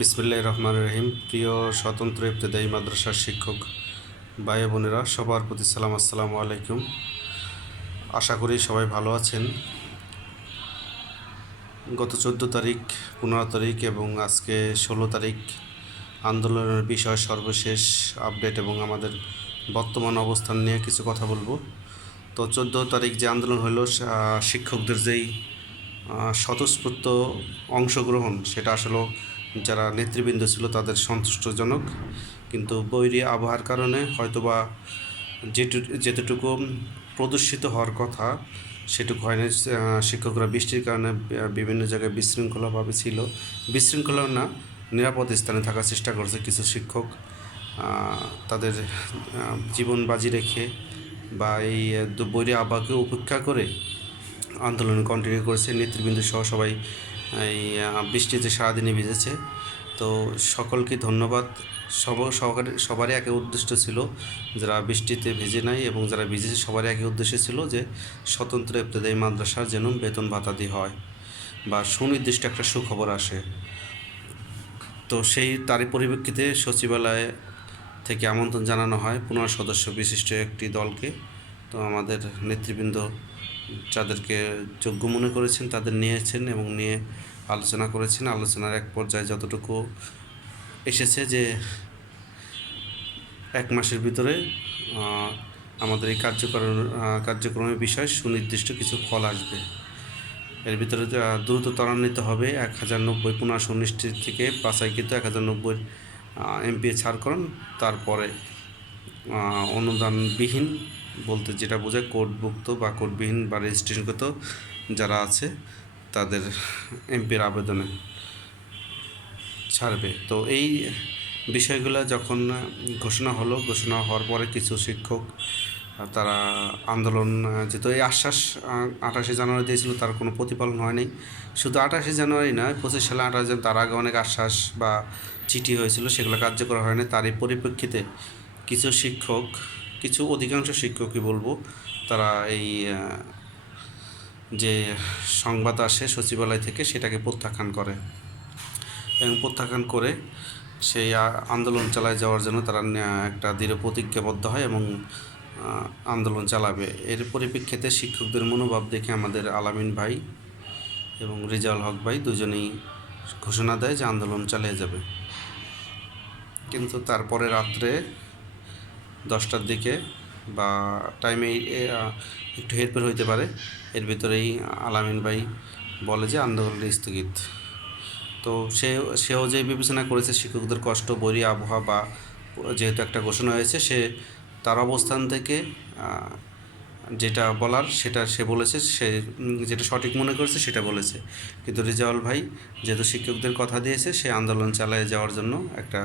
বিসমুল্লাহ রহমান রহিম। প্রিয় স্বতন্ত্র ইবতদায়ী মাদ্রাসার শিক্ষক ভাই বোনেরা, সবার প্রতি সালাম, আসসালামু আলাইকুম। আশা করি সবাই ভালো আছেন। গত চোদ্দ তারিখ, পনেরো তারিখ এবং আজকে ষোলো তারিখ আন্দোলনের বিষয় সর্বশেষ আপডেট এবং আমাদের বর্তমান অবস্থান নিয়ে কিছু কথা বলব। তো চোদ্দ তারিখ যে আন্দোলন হলো শিক্ষকদের যেই স্বতঃস্ফূর্ত অংশগ্রহণ, সেটা আসলে যারা নেতৃবৃন্দ ছিল তাদের সন্তুষ্টজনক। কিন্তু বৈরী আবহাওয়ার কারণে হয়তোবা যেটু যেতটুকু প্রদর্শিত হওয়ার কথা সেটুকু আহ, শিক্ষকরা বৃষ্টির কারণে বিভিন্ন জায়গায় বিশৃঙ্খলাভাবে ছিল। বিশৃঙ্খলা না নিরাপদ স্থানে থাকার চেষ্টা করছে কিছু শিক্ষক। তাদের জীবন বাজি রেখে বা এই বৈরী আবহাওয়াকে উপেক্ষা করে আন্দোলন কন্টিনিউ করেছে। নেতৃবৃন্দ সহ সবাই এই বৃষ্টিতে সারাদিনে ভিজেছে। তো সকলকে ধন্যবাদ। সব, সহকারে, সবারই একই উদ্দেশ্য ছিল যারা বৃষ্টিতে ভিজে নাই এবং যারা ভিজেছে সবারই একই উদ্দেশ্য ছিল যে স্বতন্ত্র ইবতদায়ী মাদ্রাসার যেন বেতন ভাতা দিয়ে হয় বা সুনির্দিষ্ট একটা সুখবর আসে। তো সেই, তারই পরিপ্রেক্ষিতে সচিবালয় থেকে আমন্ত্রণ জানানো হয় পনেরো সদস্য বিশিষ্ট একটি দলকে। তো আমাদের নেতৃবৃন্দ যাদেরকে যোগ্য মনে করেছেন তাদের নিয়েছেন এবং নিয়ে আলোচনা করেছেন। আলোচনার এক পর্যায়ে যতটুকু এসেছে যে এক মাসের ভিতরে আমাদের এই কার্যক্রম আহ, কার্যক্রমের বিষয়ে সুনির্দিষ্ট কিছু ফল আসবে। এর ভিতরে দ্রুত ত্বরান্বিত হবে এক হাজার নব্বই পুনঃ উনিশটি থেকে বাছাইকৃত এক হাজার নব্বই এমপি ছাড়করণ। তারপরে অনুদানবিহীন বলতে যেটা বোঝায় কোডভুক্ত বা কোডবিহীন বা রেজিস্ট্রেশনগত যারা আছে তাদের এমপির আবেদনে ছাড়বে। তো এই বিষয়গুলো যখন ঘোষণা হলো, ঘোষণা হওয়ার পরে কিছু শিক্ষক তারা আন্দোলন যেহেতু এই আশ্বাস আঠাশে জানুয়ারি দিয়েছিল, তার কোনো প্রতিফলন হয়নি শুধু আঠাশে জানুয়ারি নয়, পঁচিশ সালে আঠাশ জানুয়ারি তার আগে অনেক আশ্বাস বা চিঠি হয়েছিল, সেগুলো কার্যকর হয়নি তারই পরিপ্রেক্ষিতে কিছু শিক্ষক, কিছু অধিকাংশ শিক্ষকই বলব, তারা এই যে সংবাদ আসে সচিবালয় থেকে সেটাকে প্রত্যাখ্যান করে। এবং প্রত্যাখ্যান করে সেই আন্দোলন চালায় যাওয়ার জন্য তারা একটা দৃঢ় প্রতিজ্ঞাবদ্ধ হয় এবং আন্দোলন চালাবে। এর পরিপ্রেক্ষিতে শিক্ষকদের মনোভাব দেখে আমাদের আলামিন ভাই এবং রিজাউল হক ভাই দুজনেই ঘোষণা দেয় যে আন্দোলন চালিয়ে যাবে। কিন্তু তারপরে রাত্রে দশটার দিকে বা টাইমে একটু হেরফের হইতে পারে। এর ভিতরেই আলামিন ভাই বলে যে আন্দোলন স্থগিত। তো সে, সেও যে বিবেচনা করেছে, শিক্ষকদের কষ্ট, বৈরী আবহাওয়া বা যেহেতু একটা ঘোষণা হয়েছে, সে তার অবস্থান থেকে যেটা বলার সেটা সে বলেছে, সে যেটা সঠিক মনে করেছে সেটা বলেছে। কিন্তু রিজাউল ভাই যেহেতু শিক্ষকদের কথা দিয়েছে, সে আন্দোলন চালিয়ে যাওয়ার জন্য একটা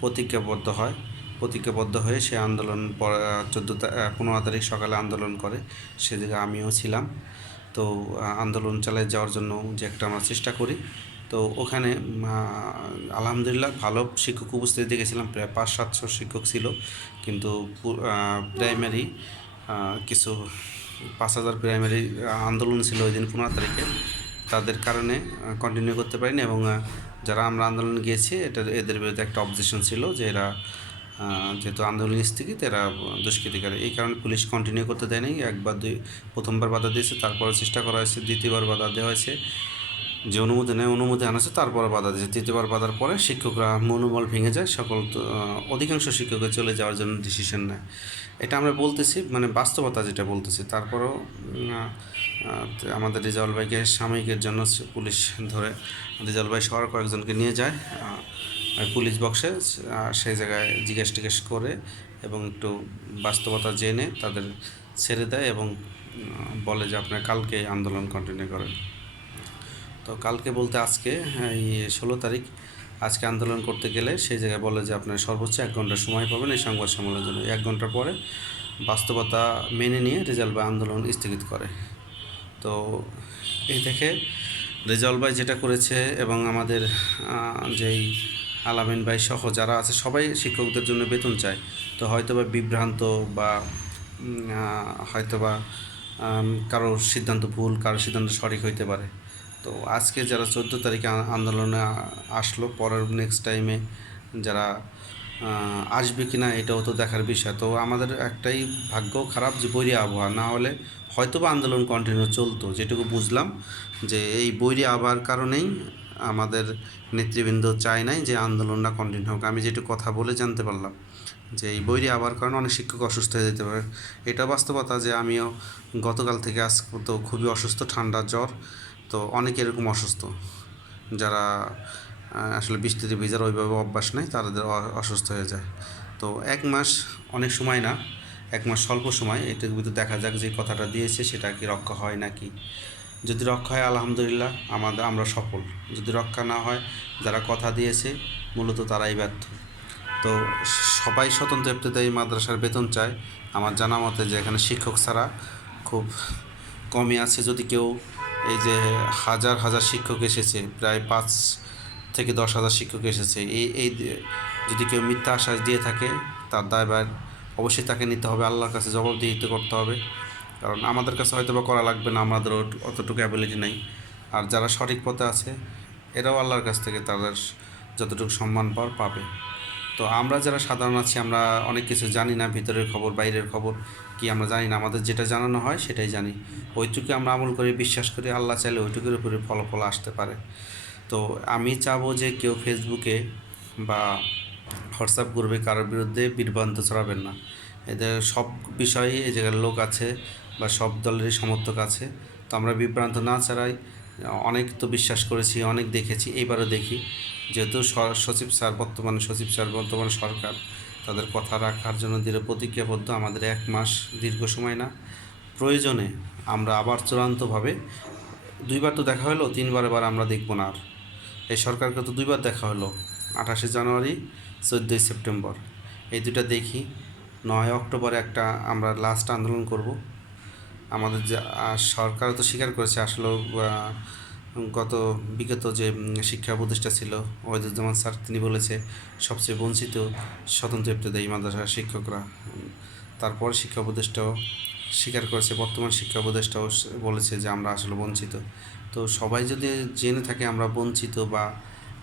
প্রতিজ্ঞাবদ্ধ হয়। প্রতিজ্ঞাবদ্ধ হয়ে সে আন্দোলন চোদ্দ পনেরো তারিখ সকালে আন্দোলন করে। সেদিকে আমিও ছিলাম। তো আন্দোলন চালিয়ে যাওয়ার জন্য যে একটা আমরা চেষ্টা করি। তো ওখানে আলহামদুলিল্লাহ ভালো শিক্ষক উপস্থিতি দেখেছিলাম প্রায় পাঁচ সাতশো শিক্ষক ছিল। কিন্তু প্রাইমারি কিছু পাঁচ হাজার প্রাইমারি আন্দোলন ছিল ওই দিন পনেরো তারিখে। তাদের কারণে কন্টিনিউ করতে পারিনি এবং যারা আমরা আন্দোলন গিয়েছি, এটা, এদের বিরুদ্ধে একটা অবজেকশন ছিল যে এরা যেহেতু আন্দোলন স্থিতি তারা দুষ্কৃতিকারী। এই কারণে পুলিশ কন্টিনিউ করতে দেয়নি একবার দুই, প্রথমবার বাধা দিয়েছে তারপরে চেষ্টা করা হয়েছে। দ্বিতীয়বার বাধা দেওয়া হয়েছে। যে অনুমতি নেয় অনুমতি আনাছে তারপরে বাধা দিয়েছে। তৃতীয়বার বাধার পরে শিক্ষকরা মনোবল ভেঙে যায়। সকল অধিকাংশ শিক্ষকের চলে যাওয়ার জন্য ডিসিশন নেয়। এটা আমরা বলতেছি মানে বাস্তবতা যেটা বলতেছি। তারপরেও আমাদের রিজাউল ভাইকে সাময়িকের জন্য পুলিশ ধরে রিজাউল ভাই সহ কয়েকজনকে নিয়ে যায়। পুলিশ বক্সে সেই জায়গায় জিজ্ঞেস টিজ্ঞেস করে এবং একটু বাস্তবতা জেনে তাদের ছেড়ে দেয় এবং বলে যে আপনার কালকে আন্দোলন কন্টিনিউ করেন। তো কালকে বলতে আজকে হ্যাঁ, এই ষোলো তারিখ আজকে আন্দোলন করতে গেলে সেই জায়গায় বলে যে আপনার সর্বোচ্চ এক ঘণ্টা সময় পাবেন এই সংবাদ সম্মেলনের জন্য। এক ঘণ্টার পরে বাস্তবতা মেনে নিয়ে রেজাল্ট বা আন্দোলন স্থগিত করে। তো এই থেকে রেজাল্ট ভাই যেটা করেছে এবং আমাদের যেই আলামিন ভাই সহ যারা আছে, সবাই শিক্ষকদের জন্য বেতন চায়। তো হয়তো বা বিভ্রান্ত বা হয়তো বা কারোর সিদ্ধান্ত ভুল কারোর সিদ্ধান্ত সঠিক হইতে পারে। তো আজকে যারা চোদ্দ তারিখে আন্দোলনে আসলো, পরের নেক্সট টাইমে যারা আসবে কি না এটাও তো দেখার বিষয়। তো আমাদের একটাই ভাগ্য খারাপ যে বৈরী আবহাওয়া, না হলে হয়তো বা আন্দোলন কন্টিনিউ চলতো। যেটুকু বুঝলাম যে এই বৈরী আবহাওয়ার কারণেই আমাদের নেতৃবৃন্দ চায় নাই যে আন্দোলনটা কন্টিনিউ হোক। আমি যেটুকু কথা বলে জানতে পারলাম যে এই বৈরী আবার কারণে অনেক শিক্ষক অসুস্থ হয়ে যেতে পারে। এটা বাস্তবতা যে আমিও গতকাল থেকে আজ তো খুবই অসুস্থ, ঠান্ডা, জ্বর, তো অনেকে এরকম অসুস্থ। যারা আসলে বৃষ্টিতে ভিজার ওইভাবে অভ্যাস নেই, তাদের অসুস্থ হয়ে যায়। তো এক মাস অনেক সময় না, এক মাস স্বল্প সময় এটার ভিতরে দেখা যাক যে কথাটা দিয়েছে সেটা কি রক্ষা হয় নাকি। যদি রক্ষা হয়, আলহামদুলিল্লাহ, আমাদের আমরা সফল। যদি রক্ষা না হয়, যারা কথা দিয়েছে, মূলত তারাই ব্যর্থ। তো সবাই স্বতন্ত্র ইবতেদায়ী মাদ্রাসার বেতন চায়। আমার জানা মতে যে এখানে শিক্ষক ছাড়া খুব কমই আছে। যদি কেউ এই যে হাজার হাজার শিক্ষক এসেছে, প্রায় পাঁচ থেকে দশ হাজার শিক্ষক এসেছে, এই এই যদি কেউ মিথ্যা আশ্বাস দিয়ে থাকে, তার দায়ভার অবশ্যই তাকে নিতে হবে। আল্লাহর কাছে জবাবদিহিত করতে হবে। কারণ আমাদের কাছে হয়তো বা করা লাগবে না আমাদের অতটুকু অ্যাবিলিটি নেই। আর যারা সঠিক পথে আছে, এরাও আল্লাহর কাছ থেকে তাদের যতটুকু সম্মান পাওয়ার পাবে। তো আমরা যারা সাধারণ আছি, আমরা অনেক কিছু জানি না, ভিতরের খবর, বাইরের খবর, কি আমরা জানি না, আমাদের যেটা জানানো হয় সেটাই জানি। ওইটুকু আমরা আমল করি বিশ্বাস করি, আল্লাহ চাইলে ওইটুকুর উপরে ফলাফল আসতে পারে। তো আমি চাবো যে কেউ ফেসবুকে বা হোয়াটসঅ্যাপ গ্রুপে কারোর বিরুদ্ধে বিভ্রান্ত ছড়াবেন না। এদের সব বিষয়ে এই জায়গার লোক আছে বা সব দলেরই সমর্থক আছে তো আমরা বিভ্রান্ত না ছাড়াই, অনেক তো বিশ্বাস করেছি, অনেক দেখেছি, এইবারও দেখি। যেহেতু সচিব স্যার, বর্তমানে সচিব স্যার, বর্তমান সরকার, তাদের কথা রাখার জন্য দৃঢ় প্রতিজ্ঞাবদ্ধ, আমাদের এক মাস দীর্ঘ সময় না। প্রয়োজনে আমরা আবার চূড়ান্তভাবে, দুইবার তো দেখা হলো, তিনবার এবার আমরা দেখব না আর। এই সরকারকে তো দুইবার দেখা হলো, আঠাশে জানুয়ারি, চোদ্দোই সেপ্টেম্বর। এই দুটা দেখি, নয় অক্টোবরে একটা আমরা লাস্ট আন্দোলন করব। আমাদের যে আহ, সরকার তো স্বীকার করেছে আসলে গত বিগত যে শিক্ষা প্রতিষ্ঠা ছিল ওয়াহিদুজ্জামান স্যার তিনি বলেছে সবচেয়ে বঞ্চিত স্বতন্ত্র ইবতদায়ী মাদ্রাসার শিক্ষকরা। তারপর শিক্ষা উপদেষ্টাও স্বীকার করেছে বর্তমান শিক্ষা উপদেষ্টাও বলেছে যে আমরা আসলে বঞ্চিত। তো সবাই যদি জেনে থাকে আমরা বঞ্চিত বা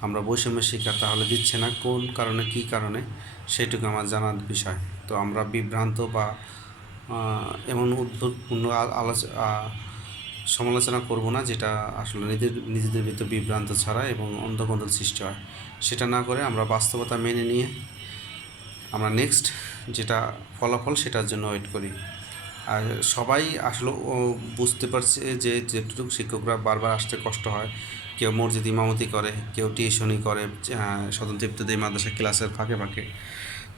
আমরা বৈষম্যের শিকার তাহলে দিচ্ছে না কোন কারণে কী কারণে সেটুকু আমার জানার বিষয়। তো আমরা বিভ্রান্ত বা এমন উদ্ভটপূর্ণ আলোচনা সমালোচনা করব না, যেটা আসলে নিজেদের নিজেদের ভিতর বিভ্রান্ত ছাড়া এবং অন্ধকন্দল সৃষ্টি হয়। সেটা না করে আমরা বাস্তবতা মেনে নিয়ে আমরা নেক্সট যেটা ফলাফল সেটার জন্য ওয়েট করি। আর সবাই আসলে বুঝতে পারছে যে যেটুকু শিক্ষকরা বারবার আসতে কষ্ট হয়, কেউ মসজিদ ইমামতি করে, কেউ টিউশনি করে স্বতন্ত্র ইবতদায়ী মাদ্রাসা ক্লাসের ফাঁকে ফাঁকে।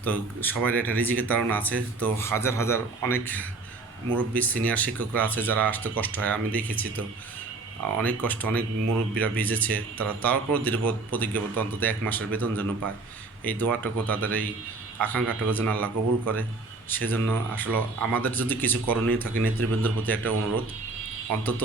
তো সবার একটা রিজিকের তাড়না আছে। তো হাজার হাজার অনেক মুরব্বী সিনিয়র শিক্ষকরা আছে যারা আসতে কষ্ট হয়, আমি দেখেছি তো। অনেক কষ্ট, অনেক মুরব্বীরা ভিজেছে, তারা তারপর দৃঢ় প্রতিজ্ঞাবদ্ধ অন্তত এক মাসের বেতন যেন পায়। এই দোয়াটুকু তাদের, এই আকাঙ্ক্ষাটুকু যেন আল্লাহ কবুল করে। সেজন্য আসলে আমাদের যদি কিছু করণীয় থাকে, নেতৃবৃন্দের প্রতি একটা অনুরোধ। অন্তত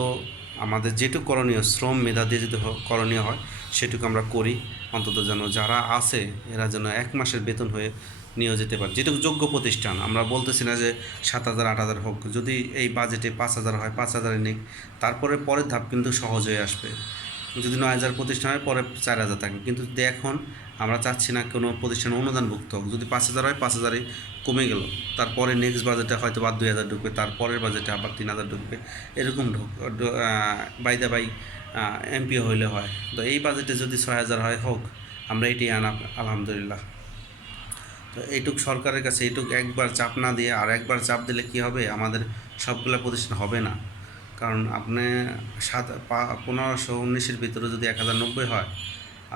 আমাদের যেটুকু করণীয়, শ্রম, মেধা দিয়ে যদি করণীয় হয়, সেটুকু আমরা করি। অন্তত যেন যারা আছে, এরা যেন এক মাসের বেতন হয়ে নিয়েও যেতে পারে। যেটুকু যোগ্য প্রতিষ্ঠান, আমরা বলতেছি না যে সাত হাজার, আট হাজার হোক, যদি এই বাজেটে পাঁচ হাজার হয়, পাঁচ হাজারে নিক, তারপরে পরের ধাপ কিন্তু সহজ হয়ে আসবে। যদি নয় হাজার প্রতিষ্ঠান হয়, পরে চার হাজার থাকবে কিন্তু এখন আমরা চাচ্ছি না কোনো প্রতিষ্ঠান অনুদানভুক্ত হোক, যদি পাঁচ হাজার হয়, পাঁচ হাজারে কমে গেল, তারপরে নেক্সট বাজেটে হয়তো বা দুই হাজার ঢুকবে, তারপরের বাজেটে আবার তিন হাজার ঢুকবে, এরকম ঢুক বাইদা বাই এমপি হইলে হয়। তো এই বাজেটে যদি ছয় হাজার হয়, হোক, আমরা এটি আনা, আলহামদুলিল্লাহ। তো এইটুক সরকারের কাছে এইটুক একবার চাপ না দিয়ে আর একবার চাপ দিলে কি হবে? আমাদের সবগুলো প্রতিষ্ঠান হবে না। কারণ আপনি সাত পনেরোশো উনিশের ভিতরে যদি এক হাজার নব্বই হয়,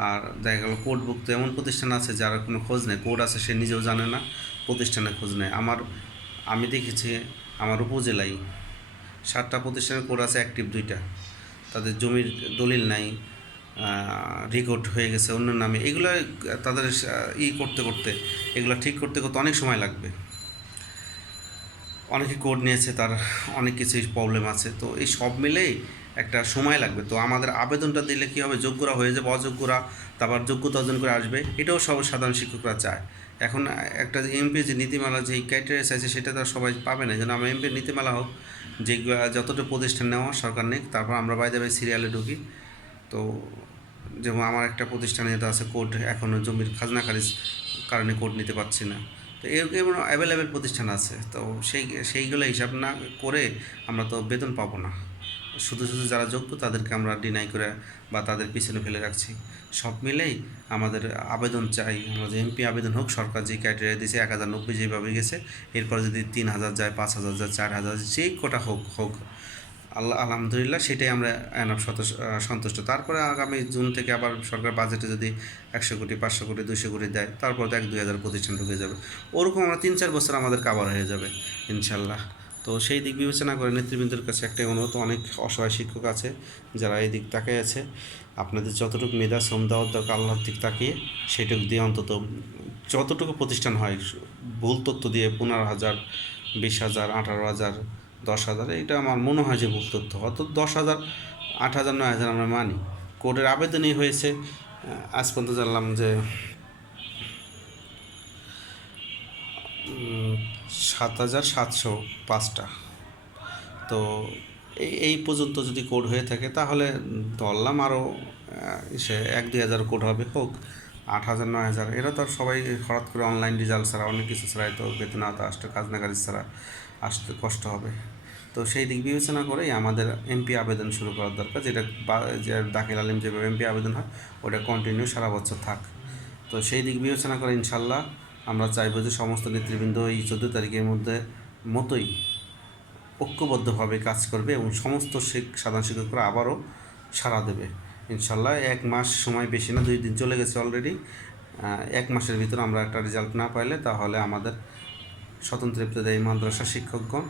আর দেখা গেল কোর্টভুক্ত এমন প্রতিষ্ঠান আছে যার কোনো খোঁজ নেই। কোর্ট আছে সে নিজেও জানে না, প্রতিষ্ঠানে খোঁজ নেই আমার, আমি দেখেছি আমার উপজেলায় সাতটা প্রতিষ্ঠানের কোর্ট আছে অ্যাক্টিভ দুইটা। তাদের জমির দলিল নাই রেকর্ড হয়ে গেছে অন্য নামে। এগুলো তাদের ই করতে করতে, এগুলো ঠিক করতে করতে অনেক সময় লাগবে। অনেকে কোড নিয়েছে, তার অনেক কিছুই প্রবলেম আছে। তো এই সব মিলেই একটা সময় লাগবে। তো আমাদের আবেদনটা দিলে কী হবে? যোগ্যরা হয়ে যাবে, অযোগ্যরা, তারপর যোগ্যতা অর্জন করে আসবে। এটাও সব সাধারণ শিক্ষকরা চায়। এখন একটা এমপি যে নীতিমালা যে ক্রাইটেরিয়া চাইছে সেটা তো সবাই পাবে না। যেন আমার এমপির নীতিমালা হোক, যে যতটা প্রতিষ্ঠান নেওয়া সরকার নেই তারপর আমরা বাইরে বাইরে সিরিয়ালে ঢুকি। তো যেমন আমার একটা প্রতিষ্ঠানে যেটা আছে কোড এখনও জমির খাজনা খারিজ কারণে কোড নিতে পারছি না। তো এরকম অ্যাভেলেবেল প্রতিষ্ঠান আছে। তো সেই, সেইগুলো হিসাব না করে আমরা তো বেতন পাবো না। শুধু শুধু যারা যোগ্য তাদেরকে আমরা ডিনাই করে বা তাদের পিছনে ফেলে রাখছি। সব মিলেই আমাদের আবেদন চাই। আমাদের এমপি আবেদন হোক, সরকার যে ক্রাইটেরিয়া দিয়েছে এক হাজার নব্বই যেভাবে গেছে, এরপর যদি তিন হাজার যায়, পাঁচ হাজার যায়, চার হাজার যেই কোটা হোক হোক। আল্লাহ, আলহামদুলিল্লাহ, সেটাই আমরা এনাফ সন্তুষ্ট। তারপরে আগামী জুন থেকে আবার সরকার বাজেটে যদি একশো কোটি, পাঁচশো কোটি দুশো কোটি দেয়, তারপর তো এক দুই হাজার প্রতিষ্ঠান ঢুকে যাবে। ওরকম আমরা তিন চার বছর আমাদের কাবার হয়ে যাবে, ইনশাল্লাহ। তো সেই দিক বিবেচনা করে নেতৃবৃন্দের কাছে একটাই অনুরোধ, অনেক অসহায় শিক্ষক আছে যারা এই দিক তাকিয়ে আছে। আপনাদের যতটুকু মেধা, শ্রম দেওয়ার দরকার, আল্লাহর দিক তাকিয়ে সেটুকু দিয়ে অন্তত যতটুকু প্রতিষ্ঠান হয়, ভুল তথ্য দিয়ে পনেরো হাজার, বিশ হাজার, আঠারো হাজার দশ হাজার, এটা আমার মনে হয় যে ভুল তথ্য অত দশ হাজার, আট হাজার, নয় হাজার আমরা মানি। কোর্টের আবেদনই হয়েছে। আজ পর্যন্ত জানলাম যে সাত হাজার সাতশো পাঁচটা। তো এই এই পর্যন্ত যদি কোড হয়ে থাকে, তাহলে ধরলাম আরও সে এক, দুই হাজার কোড হবে, হোক। আট হাজার, নয় হাজার। এরা তো আর সবাই হঠাৎ করে অনলাইন রেজাল্ট ছাড়া, অনেক কিছু ছাড়াই তো বেতন আওতা আসতে খাজনাগারি ছাড়া আসতে কষ্ট হবে। তো সেই দিক বিবেচনা করেই আমাদের এমপি আবেদন শুরু করার দরকার, যেটা যে দাখিল আলিম যেভাবে এমপি আবেদন হয়, ওটা কন্টিনিউ সারা বছর থাক। তো সেই দিক বিবেচনা করে ইনশাল্লাহ আমরা চাইব যে সমস্ত নেতৃবৃন্দ এই চোদ্দ তারিখের মধ্যে মতোই ঐক্যবদ্ধভাবে কাজ করবে এবং সমস্ত শিক সাধারণ শিক্ষকরা আবারও সাড়া দেবে। ইনশাল্লাহ, এক মাস সময় বেশি না, দুই দিন চলে গেছে অলরেডি এক মাসের ভিতর আমরা একটা রেজাল্ট না পাইলে তাহলে আমাদের স্বতন্ত্র ইবতদায়ী মাদ্রাসা শিক্ষকগণ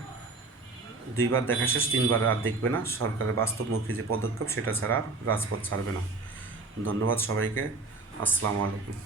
দুইবার দেখা শেষ, তিনবার আর দেখবে না। সরকারের বাস্তবমুখী যে পদক্ষেপ, সেটা ছাড়া রাজপথ ছাড়বে না। ধন্যবাদ সবাইকে। আসসালামু আলাইকুম।